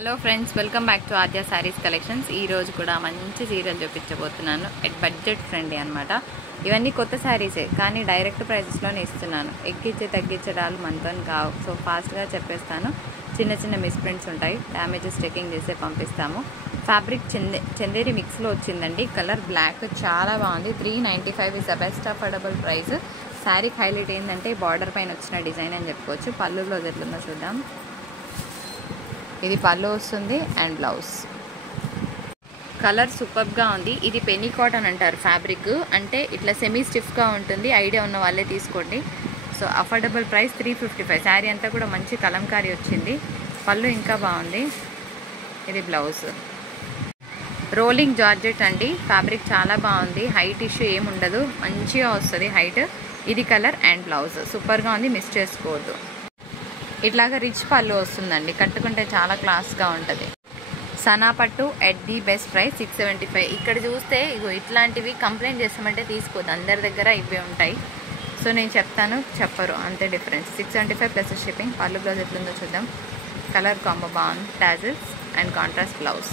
Hello friends, welcome back to Aadya saris collections. ఈ రోజు కూడా మంచి చీరలు చూపించబోతున్నాను. ఎట్ బడ్జెట్ ఫ్రెండ్లీ అనమాట. ఇవన్నీ కొత్త శారీసే, కానీ డైరెక్ట్ ప్రైజెస్లోనే ఇస్తున్నాను. ఎక్కించి తగ్గించడాలు మనతో కావు. సో ఫాస్ట్గా చెప్పేస్తాను. చిన్న చిన్న మిస్ప్రింట్స్ ఉంటాయి, డ్యామేజెస్ చెకింగ్ చేసే పంపిస్తాము. ఫ్యాబ్రిక్ చందేరి మిక్స్లో వచ్చిందండి. కలర్ బ్లాక్ చాలా బాగుంది. 395 is the best affordable price. శారీకి హైలైట్ ఏంటంటే బార్డర్ పైన వచ్చిన డిజైన్ అని చెప్పుకోవచ్చు. పళ్ళులో ఎట్లుందో చూద్దాం. ఇది పళ్ళు వస్తుంది అండ్ బ్లౌజ్. కలర్ సూపర్గా ఉంది. ఇది పెనీ కాటన్ అంటారు. ఫ్యాబ్రిక్ అంటే ఇట్లా సెమీ స్టిఫ్గా ఉంటుంది. ఐడియా ఉన్న వాళ్ళే తీసుకోండి. So affordable price 355. శారీ అంతా కూడా మంచి కలంకారీ వచ్చింది. పళ్ళు ఇంకా బాగుంది. ఇది బ్లౌజ్. రోలింగ్ జార్జెట్ అండి. ఫ్యాబ్రిక్ చాలా బాగుంది. హైట్ ఇష్యూ ఏముండదు, మంచిగా వస్తుంది హైట్. ఇది కలర్ అండ్ బ్లౌజ్. సూపర్గా ఉంది, మిస్ చేసుకోవద్దు. ఇట్లాగా రిచ్ పళ్ళు వస్తుందండి. కట్టుకుంటే చాలా క్లాస్గా ఉంటుంది. సనా పట్టు ఎట్ ది బెస్ట్ ప్రైస్ 675. ఇక్కడ చూస్తే ఇగో ఇట్లాంటివి కంప్లైంట్ చేస్తామంటే తీసుకోవద్దు. అందరి దగ్గర ఇవే ఉంటాయి. సో నేను చెప్తాను, చెప్పరు, అంతే డిఫరెన్స్. 675 plus shipping. పళ్ళు బ్లౌజ్ ఎట్లుందో చూద్దాం. కలర్ కాంబో బాగుంది. Tassels and contrast blouse.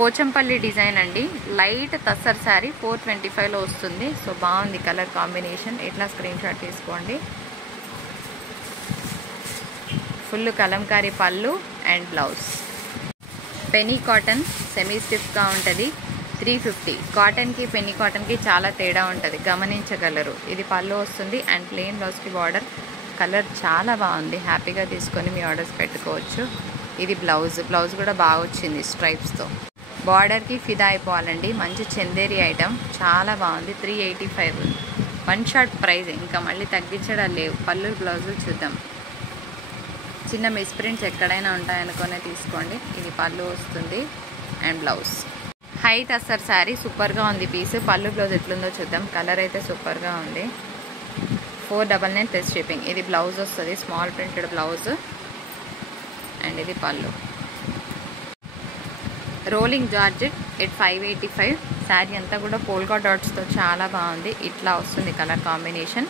Pochampally design అండి. లైట్ తస్సర్ శారీ 425లో వస్తుంది. సో బాగుంది కలర్ కాంబినేషన్. ఇట్లా స్క్రీన్ షాట్ తీసుకోండి. ఫుల్ కలంకారీ పళ్ళు అండ్ బ్లౌజ్. పెనీ కాటన్ సెమీ స్టిఫ్గా ఉంటుంది. 350. కాటన్కి పెనీ కాటన్కి చాలా తేడా ఉంటుంది, గమనించగలరు. ఇది పళ్ళు వస్తుంది అండ్ ప్లెయిన్ బ్లౌజ్కి బార్డర్. కలర్ చాలా బాగుంది. హ్యాపీగా తీసుకొని మీ ఆర్డర్స్ పెట్టుకోవచ్చు. ఇది బ్లౌజ్. బ్లౌజ్ కూడా బాగా వచ్చింది స్ట్రైప్స్తో. బార్డర్కి ఫిదా అయిపోవాలండి. మంచి చందేరి ఐటమ్, చాలా బాగుంది. 385. వన్ షాట్ ప్రైజ్, ఇంకా మళ్ళీ తగ్గించడం లేవు. పళ్ళు బ్లౌజులు చూద్దాం. చిన్న మిస్ప్రింట్స్ ఎక్కడైనా ఉంటాయనుకునే తీసుకోండి. ఇది పళ్ళు వస్తుంది and blouse. High tussar sari సూపర్గా ఉంది పీస్. పళ్ళు బ్లౌజ్ ఎట్లుందో చూద్దాం. కలర్ అయితే సూపర్గా ఉంది. 499 ప్లస్ షిప్పింగ్. ఇది బ్లౌజ్ వస్తుంది, స్మాల్ ప్రింటెడ్ బ్లౌజ్ అండ్ ఇది పళ్ళు. Rolling georgette at 585. శారీ అంతా కూడా పోల్కా డాట్స్తో చాలా బాగుంది. ఇట్లా వస్తుంది కలర్ కాంబినేషన్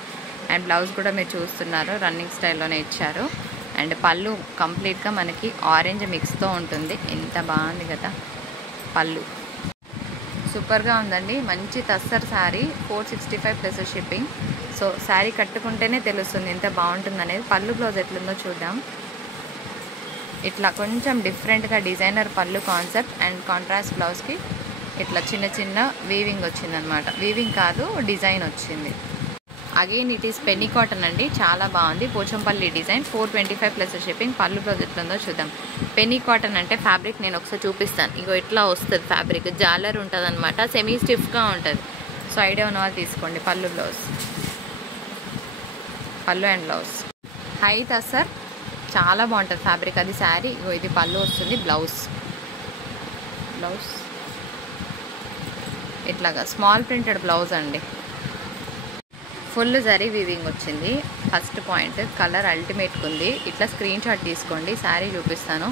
అండ్ బ్లౌజ్ కూడా మీరు చూస్తున్నారు, రన్నింగ్ స్టైల్లోనే ఇచ్చారు. అండ్ పళ్ళు కంప్లీట్గా మనకి ఆరెంజ్ మిక్స్తో ఉంటుంది. ఎంత బాగుంది కదా పళ్ళు. సూపర్గా ఉందండి. మంచి tussar sari. 465 plus shipping. So sari కట్టుకుంటేనే తెలుస్తుంది ఎంత బాగుంటుంది అనేది. పళ్ళు బ్లౌజ్ ఎట్లుందో చూద్దాం. ఇట్లా కొంచెం డిఫరెంట్గా డిజైనర్ పళ్ళు కాన్సెప్ట్ అండ్ కాంట్రాస్ట్ బ్లౌజ్కి ఇట్లా చిన్న చిన్న వీవింగ్ వచ్చిందనమాట. వీవింగ్ కాదు, డిజైన్ వచ్చింది. Again it is penny cotton అండి. చాలా బాగుంది. పోచంపల్లి డిజైన్. 425 plus shipping. పళ్ళు బ్లౌజ్ ఎట్లుందో చూద్దాం. పెనీ కాటన్ అంటే ఫ్యాబ్రిక్ నేను ఒకసారి చూపిస్తాను. ఇగో ఇట్లా వస్తుంది ఫ్యాబ్రిక్. జాలర్ ఉంటుంది అనమాట. సెమీ స్టిఫ్గా ఉంటుంది. సో ఐడియా ఉన్న వాళ్ళు తీసుకోండి. పళ్ళు బ్లౌజ్. పళ్ళు అండ్ బ్లౌజ్. హై తస్సర్ చాలా బాగుంటుంది ఫ్యాబ్రిక్. అది శారీ. ఇగో ఇది పళ్ళు వస్తుంది. బ్లౌజ్. బ్లౌజ్ ఇట్లాగా స్మాల్ ప్రింటెడ్ బ్లౌజ్ అండి. ఫుల్ జరీ వీవింగ్ వచ్చింది. ఫస్ట్ పాయింట్, కలర్ అల్టిమేట్గా ఉంది. ఇట్లా స్క్రీన్ షాట్ తీసుకోండి. శారీ చూపిస్తాను.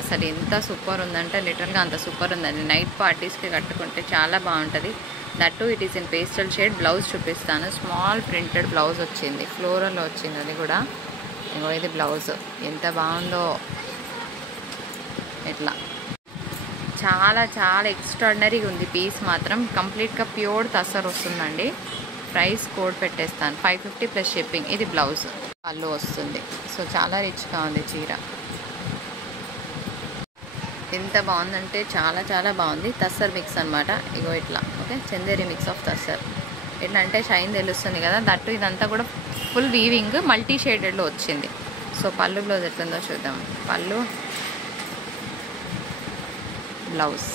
అసలు ఎంత సూపర్ ఉందంటే లిటరల్గా అంత సూపర్ ఉందండి. నైట్ పార్టీస్కి కట్టుకుంటే చాలా బాగుంటుంది. That it is in pastel shade. Blouse చూపిస్తాను. స్మాల్ ప్రింటెడ్ బ్లౌజ్ వచ్చింది. ఫ్లోరల్లో వచ్చింది అది కూడా. ఇంకో ఇది బ్లౌజ్. ఎంత బాగుందో. ఇట్లా చాలా చాలా ఎక్స్ట్రాడినరీగా ఉంది పీస్ మాత్రం. కంప్లీట్గా ప్యూర్ తస్సర్ వస్తుందండి. ప్రైస్ కోడ్ పెట్టేస్తాను. 550 ప్లస్ షిప్పింగ్. ఇది బ్లౌజ్. పళ్ళు వస్తుంది. సో చాలా రిచ్గా ఉంది చీర. ఎంత బాగుందంటే చాలా చాలా బాగుంది. తస్సర్ మిక్స్ అనమాట. ఇగో ఇట్లా okay, Chanderi mix of tussar. ఎట్లా అంటే షైన్ తెలుస్తుంది కదా. దట్టు ఇదంతా కూడా ఫుల్ వీవింగ్ మల్టీ షేడెడ్లో వచ్చింది. సో పళ్ళు బ్లౌజ్ ఎట్లుందో చూద్దాం. పళ్ళు బ్లౌజ్.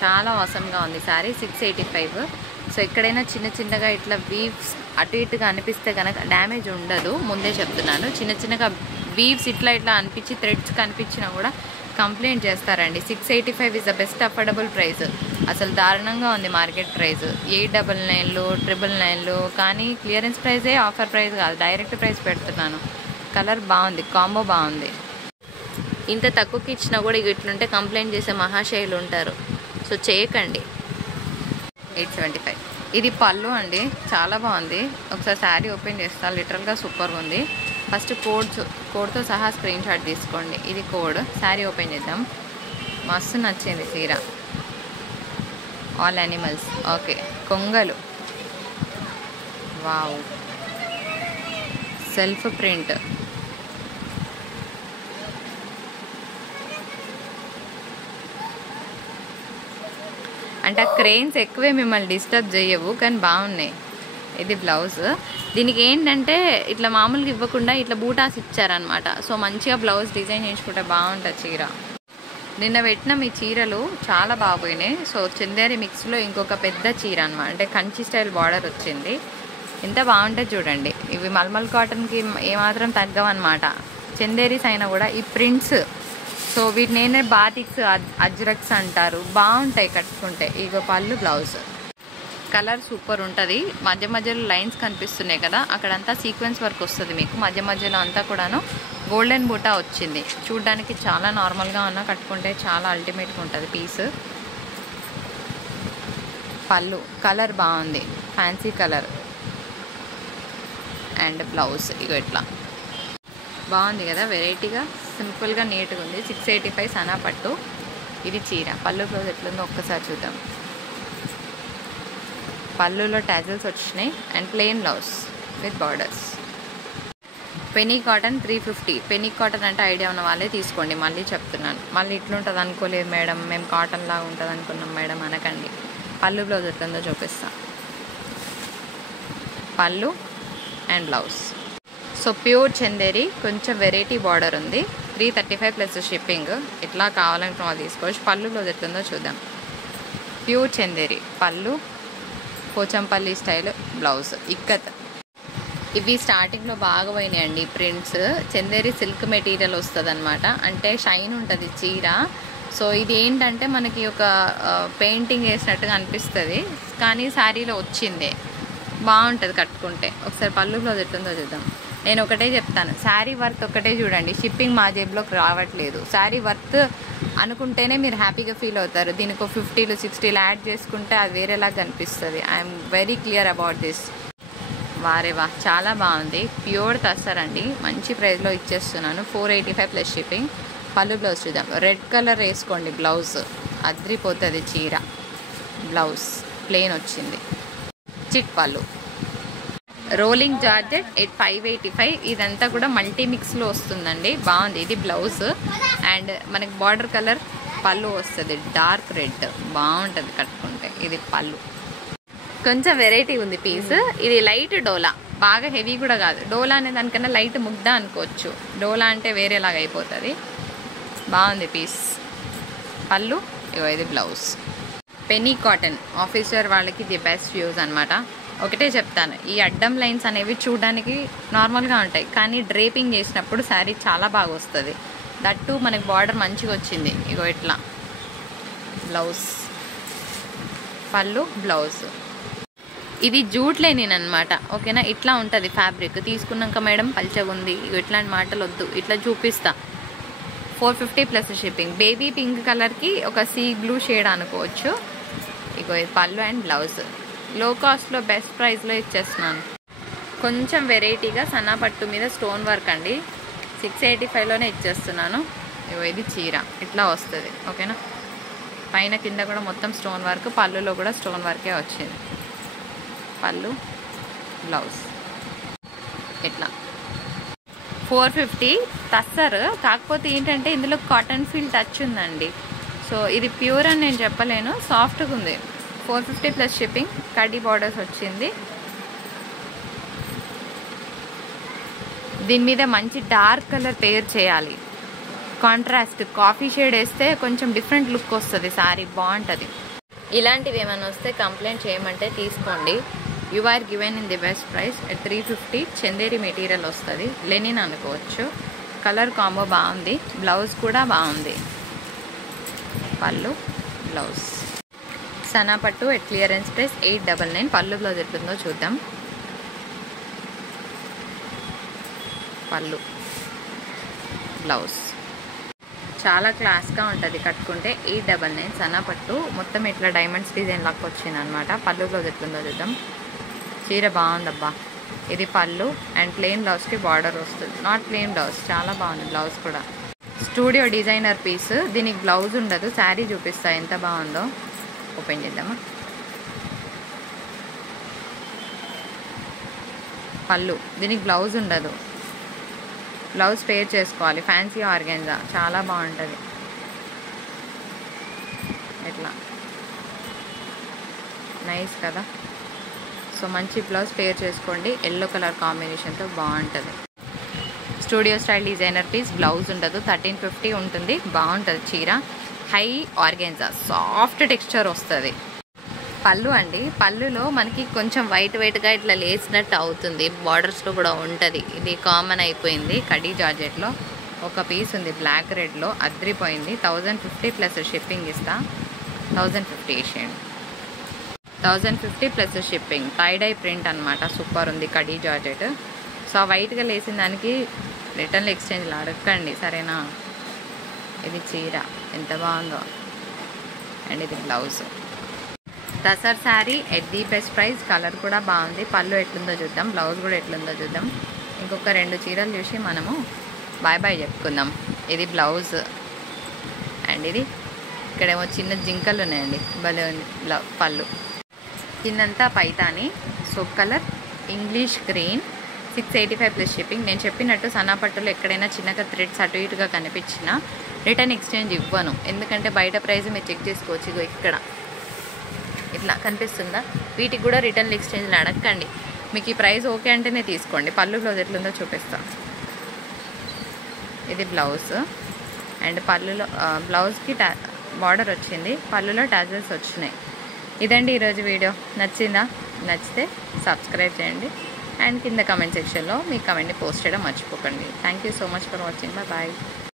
చాలా అవసరంగా ఉంది శారీ. 685. సో ఎక్కడైనా చిన్న చిన్నగా ఇట్లా వీవ్స్ అటు ఇటుగా అనిపిస్తే కనుక డ్యామేజ్ ఉండదు, ముందే చెప్తున్నాను. చిన్న చిన్నగా వీవ్స్ ఇట్లా ఇట్లా అనిపించి థ్రెడ్స్ కనిపించినా కూడా కంప్లైంట్ చేస్తారండి. 685 is the best affordable price. అసలు దారుణంగా ఉంది మార్కెట్ ప్రైస్. 899లు 999లు, కానీ క్లియరెన్స్ ప్రైజే, ఆఫర్ ప్రైస్ కాదు, డైరెక్ట్ ప్రైస్ పెడుతున్నాను. కలర్ బాగుంది, కాంబో బాగుంది. ఇంత తక్కువకి ఇచ్చినా కూడా ఇట్లుంటే కంప్లైంట్ చేసే మహాశయులు ఉంటారు. సో చేయకండి. 875. ఇది పళ్ళు అండి. చాలా బాగుంది. ఒకసారి శారీ ఓపెన్ చేస్తాను. లిటరల్గా సూపర్గా ఉంది. ఫస్ట్ కోడ్తో సహా స్క్రీన్ షాట్ తీసుకోండి. ఇది కోడ్. శారీ ఓపెన్ చేద్దాం. మస్తు నచ్చింది చీర. All animals. ఓకే, కొంగలు. Wow, self print. అంటే ఆ క్రెయిన్స్ ఎక్కువే మిమ్మల్ని డిస్టర్బ్ చేయవు, కానీ బాగున్నాయి. ఇది బ్లౌజ్. దీనికి ఏంటంటే ఇట్లా మామూలుగా ఇవ్వకుండా ఇట్లా బూటాస్ ఇచ్చారనమాట. సో మంచిగా బ్లౌజ్ డిజైన్ చేసుకుంటే బాగుంటుంది చీర. నిన్న పెట్టిన మీ చీరలు చాలా బాగుపోయినాయి. సో చందేరి మిక్స్లో ఇంకొక పెద్ద చీర అనమాట, అంటే కంచి స్టైల్ బార్డర్ వచ్చింది. ఎంత బాగుంటుంది చూడండి. ఇవి మల్మల్ కాటన్కి ఏమాత్రం తగ్గవన్నమాట. చందేరీస్ అయినా కూడా ఈ ప్రింట్స్, సో వీటిని ఏంటంటే బాతిక్స్, అజ్రక్స్ అంటారు. బాగుంటాయి కట్టుకుంటే. ఇగో పళ్ళు, బ్లౌజ్. కలర్ సూపర్ ఉంటుంది. మధ్య మధ్యలో లైన్స్ కనిపిస్తున్నాయి కదా, అక్కడంతా సీక్వెన్స్ వర్క్ వస్తుంది మీకు. మధ్య మధ్యలో అంతా కూడాను గోల్డెన్ బూటా వచ్చింది. చూడ్డానికి చాలా నార్మల్గా ఉన్నా కట్టుకుంటే చాలా అల్టిమేట్గా ఉంటుంది పీస్. పళ్ళు కలర్ బాగుంది, ఫ్యాన్సీ కలర్. అండ్ బ్లౌజ్ ఇగో ఇట్లా బాగుంది కదా, వెరైటీగా, సింపుల్గా, నీట్గా ఉంది. 685 సనా పట్టు. ఇది చీర. పళ్ళు బ్లౌజ్ ఎట్లుందో ఒక్కసారి చూద్దాం. పళ్ళులో టాజిల్స్ వచ్చినాయి and plain blouse with borders. Penny cotton 350. Penny cotton అంటే ఐడియా ఉన్న వాళ్ళే తీసుకోండి. మళ్ళీ చెప్తున్నాను, మళ్ళీ ఇట్లుంటుంది అనుకోలేదు మేడం, మేము కాటన్ లాగా ఉంటుంది అనుకున్నాం మేడం అనకండి. పళ్ళు బ్లౌజ్ ఎట్లుందో చూపిస్తా. పళ్ళు and blouse. So pure Chanderi, కొంచెం వెరైటీ బార్డర్ ఉంది. 335 ప్లస్ షిప్పింగ్. ఇట్లా కావాలనుకున్న వాళ్ళు తీసుకోవచ్చు. పళ్ళు బ్లౌజ్ ఎట్లుందో చూద్దాం. ప్యూర్ చందేరి పళ్ళు, పోచంపల్లి స్టైల్ బ్లౌజ్, ఇక్కత్. ఇవి స్టార్టింగ్లో బాగా పోయినాయండి ప్రింట్స్. చందేరి సిల్క్ మెటీరియల్ వస్తుంది అనమాట, అంటే షైన్ ఉంటుంది చీర. సో ఇది ఏంటంటే మనకి ఒక పెయింటింగ్ వేసినట్టుగా అనిపిస్తుంది, కానీ శారీలో వచ్చిందే. బాగుంటుంది కట్టుకుంటే. ఒకసారి పళ్ళు బ్లౌజ్ ఎట్లుందో చూద్దాం. నేను ఒకటే చెప్తాను, శారీ వర్త్ ఒకటే చూడండి. షిప్పింగ్ మా జేబులోకి రావట్లేదు. శారీ వర్త్ అనుకుంటేనే మీరు హ్యాపీగా ఫీల్ అవుతారు. దీనికి ఒక 50 60 యాడ్ చేసుకుంటే అది వేరేలాగా కనిపిస్తుంది. I'm very clear about this. వారేవా, చాలా బాగుంది. ప్యూర్ తస్సర్ అండి, మంచి ప్రైస్లో ఇచ్చేస్తున్నాను. 485 ప్లస్ షిప్పింగ్. పళ్ళు బ్లౌజ్ చూద్దాం. రెడ్ కలర్ వేసుకోండి బ్లౌజ్, అద్రిపోతుంది చీర. బ్లౌజ్ ప్లెయిన్ వచ్చింది. చిట్ పళ్ళు. Rolling georgette 585. ఇదంతా కూడా మల్టీ మిక్స్లో వస్తుందండి. బాగుంది. ఇది బ్లౌజ్ అండ్ మనకి బార్డర్ కలర్ పళ్ళు వస్తుంది, డార్క్ రెడ్. బాగుంటుంది కట్టుకుంటే. ఇది పళ్ళు. కొంచెం వెరైటీ ఉంది పీస్. ఇది లైట్ డోలా, బాగా హెవీ కూడా కాదు. డోలా అనే దానికన్నా లైట్ ముగ్ధ అనుకోవచ్చు. డోలా అంటే వేరేలాగా అయిపోతుంది. బాగుంది పీస్. పళ్ళు ఇగో, ఇది బ్లౌజ్. పెనీ కాటన్ ఆఫీసర్ వాళ్ళకి ది బెస్ట్ యూజ్ అనమాట. ఒకటే చెప్తాను, ఈ అడ్డం లైన్స్ అనేవి చూడడానికి నార్మల్గా ఉంటాయి, కానీ డ్రేపింగ్ చేసినప్పుడు శారీ చాలా బాగా వస్తుంది. దట్టు మనకి బార్డర్ మంచిగా వచ్చింది. ఇగో ఇట్లా బ్లౌజ్. పళ్ళు, బ్లౌజ్. ఇది జూట్ లెనిన్ అనమాట. ఓకేనా, ఇట్లా ఉంటుంది ఫ్యాబ్రిక్. తీసుకున్నాక మేడం పల్చగా ఉంది, ఇగో ఇట్లాంటి మాటలు వద్దు, ఇట్లా చూపిస్తా. 450 ప్లస్ షిప్పింగ్. బేబీ పింక్ కలర్కి ఒక సీ బ్లూ షేడ్ అనుకోవచ్చు. ఇగో పళ్ళు అండ్ బ్లౌజ్. లో కాస్ట్లో బెస్ట్ ప్రైస్లో ఇచ్చేస్తున్నాను. కొంచెం వెరైటీగా సన్నా పట్టు మీద స్టోన్ వర్క్ అండి. 685లోనే ఇచ్చేస్తున్నాను. ఇగో ఇది చీర ఇట్లా వస్తుంది. ఓకేనా, పైన కింద కూడా మొత్తం స్టోన్ వర్క్. పళ్ళులో కూడా స్టోన్ వర్కే వచ్చింది. పళ్ళు, బ్లౌజ్ ఇట్లా. 450 టస్సర్. కాకపోతే ఏంటంటే ఇందులో కాటన్ ఫీల్ టచ్ ఉందండి. సో ఇది ప్యూర్ అని నేను చెప్పలేను, సాఫ్ట్గా ఉంది. 450 ప్లస్ షిప్పింగ్. కడ్డీ బార్డర్స్ వచ్చింది. దీని మీద మంచి డార్క్ కలర్ పేర్ చేయాలి. కాంట్రాస్ట్ కాఫీ షేడ్ వేస్తే కొంచెం డిఫరెంట్ లుక్ వస్తుంది శారీ. బాగుంటుంది. ఇలాంటివి ఏమైనా వస్తే కంప్లైంట్ చేయమంటే తీసుకోండి. You are given in the best price at 350. Chanderi material వస్తుంది, లెనిన్ అనుకోవచ్చు. కలర్ కాంబో బాగుంది. బ్లౌజ్ కూడా బాగుంది. పళ్ళు, బ్లౌజ్. సనా పట్టు ఎట్ క్లియరెన్స్ ప్రైస్ 899. పళ్ళు బ్లౌజ్ ఎట్లుందో చూద్దాం. పళ్ళు, బ్లౌజ్ చాలా క్లాస్గా ఉంటుంది కట్టుకుంటే. 899 సనా పట్టు. మొత్తం ఇట్లా డైమండ్స్ డిజైన్ లాగా వచ్చింది అనమాట. పళ్ళు బ్లౌజ్ ఎట్లుందో చూద్దాం. చీర బాగుందబ్బా. ఇది పళ్ళు అండ్ ప్లెయిన్ బ్లౌజ్కి బార్డర్ వస్తుంది. నాట్ ప్లెయిన్ బ్లౌజ్, చాలా బాగుంది బ్లౌజ్ కూడా. Studio designer piece. దీనికి బ్లౌజ్ ఉండదు. శారీ చూపిస్తా ఎంత బాగుందో. ఓపెన్ చేద్దామా. పళ్ళు, దీనికి బ్లౌజ్ ఉండదు. బ్లౌజ్ పేర్ చేసుకోవాలి. ఫ్యాన్సీ ఆర్గాన్జా చాలా బాగుంటుంది. ఇట్లా నైస్ కదా. సో మంచి బ్లౌజ్ పేర్ చేసుకోండి. ఎల్లో కలర్ కాంబినేషన్తో బాగుంటుంది. Studio style designer piece. Blouse ఉండదు. 1350 ఉంటుంది. బాగుంటుంది చీర. హై ఆర్గాన్జా, సాఫ్ట్ టెక్స్చర్ వస్తుంది. పళ్ళు అండి. పళ్ళులో మనకి కొంచెం వైట్గా ఇట్లా లేసినట్టు అవుతుంది. బార్డర్స్లో కూడా ఉంటుంది. ఇది కామన్ అయిపోయింది. కడీ జార్జెట్లో ఒక పీస్ ఉంది బ్లాక్ రెడ్లో, అద్రిపోయింది. 1050 ప్లస్ షిప్పింగ్ ఇస్తా. 1050 వేసేయండి. 1050 ప్లస్ షిప్పింగ్. టైడై ప్రింట్ అనమాట. సూపర్ ఉంది కడీ జార్జెట్. సో వైట్గా లేసిన దానికి రిటర్న్ ఎక్స్చేంజ్లో అడగండి, సరేనా. ఇది చీర ఎంత బాగుందో. అండ్ ఇది blouse. Tussar sari at the best price. Colour కూడా బాగుంది. పళ్ళు ఎట్లుందో చూద్దాం, బ్లౌజ్ కూడా ఎట్లుందో చూద్దాం. ఇంకొక 2 చీరలు చూసి మనము బాయ్ బాయ్ చెప్పుకుందాం. ఇది బ్లౌజ్ అండ్ ఇది ఇక్కడేమో చిన్న జింకలు ఉన్నాయండి. భలే ఉంది పళ్ళు. కిందంతా Paithani soap colour, English green. 685 plus shipping. నేను చెప్పినట్టు సన్నపట్టులో ఎక్కడైనా చిన్నగా థ్రెడ్స్ అటు ఇటుగా కనిపించినా రిటర్న్ ఎక్స్చేంజ్ ఇవ్వను. ఎందుకంటే బయట ప్రైస్ మీరు చెక్ చేసుకోవచ్చు. ఇగో ఇక్కడ ఇట్లా కనిపిస్తుందా. వీటికి కూడా రిటర్న్ ఎక్స్చేంజ్లో అడగండి. మీకు ఈ ప్రైస్ ఓకే అంటేనే తీసుకోండి. పళ్ళు బ్లౌజ్ ఎట్లుందో చూపిస్తా. ఇది బ్లౌజ్ అండ్ పళ్ళులో బ్లౌజ్కి బార్డర్ వచ్చింది. పళ్ళులో టాజల్స్ వచ్చినాయి. ఇదండి ఈరోజు వీడియో. నచ్చిందా? నచ్చితే సబ్స్క్రైబ్ చేయండి అండ్ కింద కమెంట్ సెక్షన్లో మీ కమెంట్ని పోస్ట్ చేయడం మర్చిపోకండి. Thank you so much for watching. Bye.